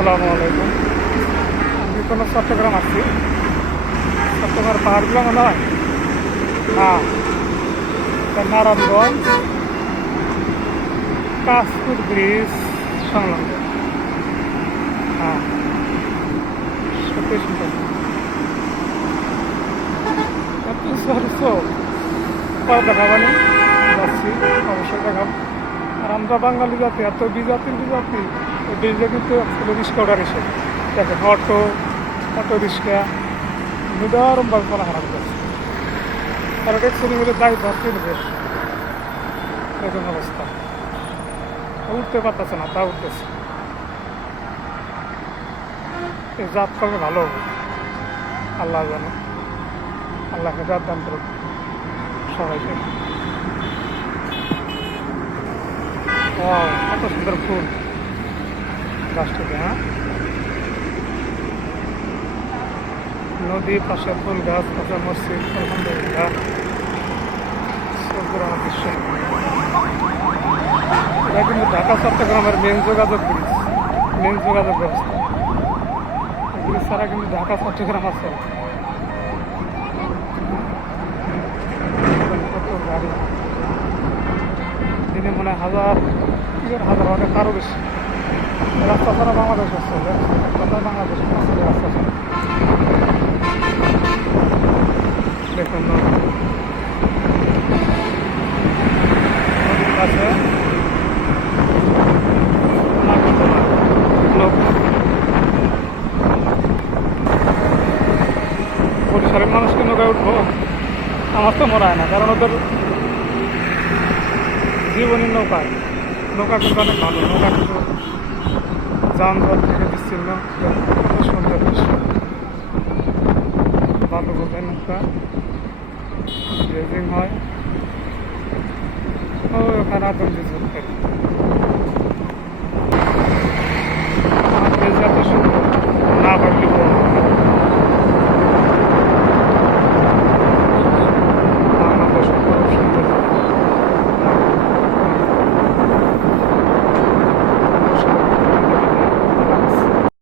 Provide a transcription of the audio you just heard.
আসসালামু আলাইকুম। আমি কোনো চট্টগ্রাম আসছি। চট্টগ্রাম পাহাড়গুলো মনে হয় না, নারায়ণগঞ্জ কাশপুর ব্রিজ সংলগ্ন। হ্যাঁ, সত্যি সুন্দর। এত সরস পরে দেখাবানি যাচ্ছি, অবশ্যই দেখাবো। আর আমরা বাঙালি জাতি এত বিজাতির বিজাতি, এই ব্রিজে কিন্তু আসলে রিক্সা ওঠার এসে দেখেন অটো রিক্সা নিদারমভাবে চলাফেরা করতেছে। আর এক শ্রেণী মিলে দায়ী ধরতে নেবে, এরকম অবস্থা। উঠতে পারতেছে না, তা উঠতেছে। এই জাত করলে ভালো হবে, আল্লাহ জানে। আল্লাহ হেদায়েত দান করুন সবাইকে। কত সুন্দর ফুল গাছটিতে। হ্যাঁ, নদী, পাশে ফুল গাছ, পাশে মসজিদ, আলহামদুলিল্লাহ। সুন্দর দৃশ্য। এটা কিন্তু ঢাকা চট্টগ্রামের মেন যোগাযোগ ব্যবস্থা। ব্রিজ ছাড়া কিন্তু ঢাকা চট্টগ্রাম আছে। কত গাড়ি, দিনে মনে হয় হাজার অনেক আরও বেশি। রাস্তা ছাড়া বাংলাদেশ আসছে, বাংলাদেশ রাস্তা ছাড়া। দেখুন নদীর কাছে বরিশালের মানুষকে নৌকায় উঠবো, আমার তো মনে হয় না, কারণ ওদের জীবনী নৌকা কিন্তু অনেক ভালো। নৌকা কিন্তু যানজট থেকে বিচ্ছিন্ন, কত সুন্দর দৃশ্য। ভালো বোঝায় নৌকা, ড্রেজিং হয়। ওখানে আদম